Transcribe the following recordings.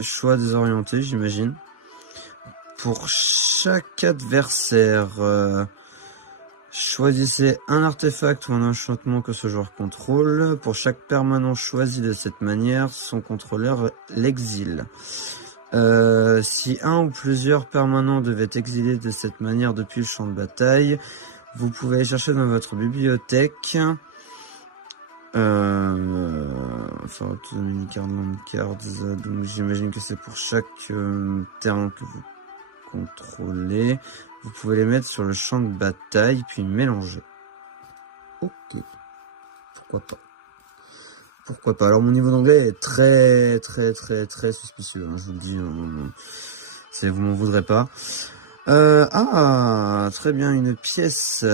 choix désorienté, j'imagine. Pour chaque adversaire, choisissez un artefact ou un enchantement que ce joueur contrôle. Pour chaque permanent choisi de cette manière, son contrôleur l'exile. Si un ou plusieurs permanents devaient exiler de cette manière depuis le champ de bataille, vous pouvez aller chercher dans votre bibliothèque mini card, land cards, donc j'imagine que c'est pour chaque terrain que vous contrôlez. Vous pouvez les mettre sur le champ de bataille puis mélanger. Ok, pourquoi pas. Pourquoi pas. Alors mon niveau d'anglais est très suspicieux, hein, je vous le dis, vous m'en voudrez pas. Très bien, une pièce.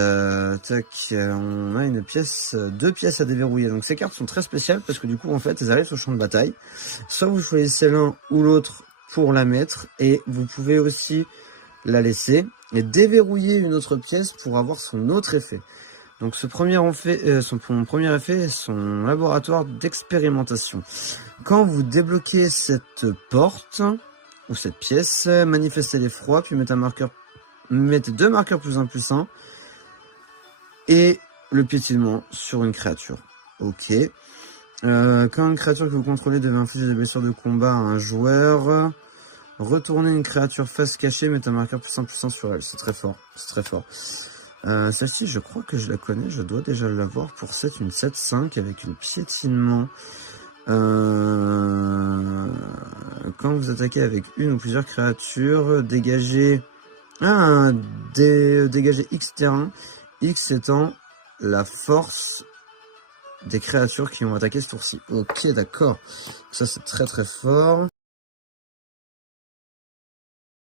Tac, on a une pièce, 2 pièces à déverrouiller. Donc ces cartes sont très spéciales parce que du coup, en fait, elles arrivent sur le champ de bataille. Soit vous choisissez l'un ou l'autre pour la mettre, et vous pouvez aussi la laisser et déverrouiller une autre pièce pour avoir son autre effet. Donc ce premier effet, son premier effet est son laboratoire d'expérimentation. Quand vous débloquez cette porte ou cette pièce, manifestez l'effroi, puis mettez 2 marqueurs +1/+1 et le piétinement sur une créature. Ok. Quand une créature que vous contrôlez devait infliger des blessures de combat à un joueur, retournez une créature face cachée, mettez un marqueur +1/+1 sur elle. C'est très fort. C'est très fort. Celle-ci, je crois que je la connais, je dois déjà l'avoir pour une 7/5 avec le piétinement. Quand vous attaquez avec une ou plusieurs créatures, dégagez X terrain, X étant la force des créatures qui ont attaqué ce tour-ci. Ok, d'accord. Ça, c'est très fort.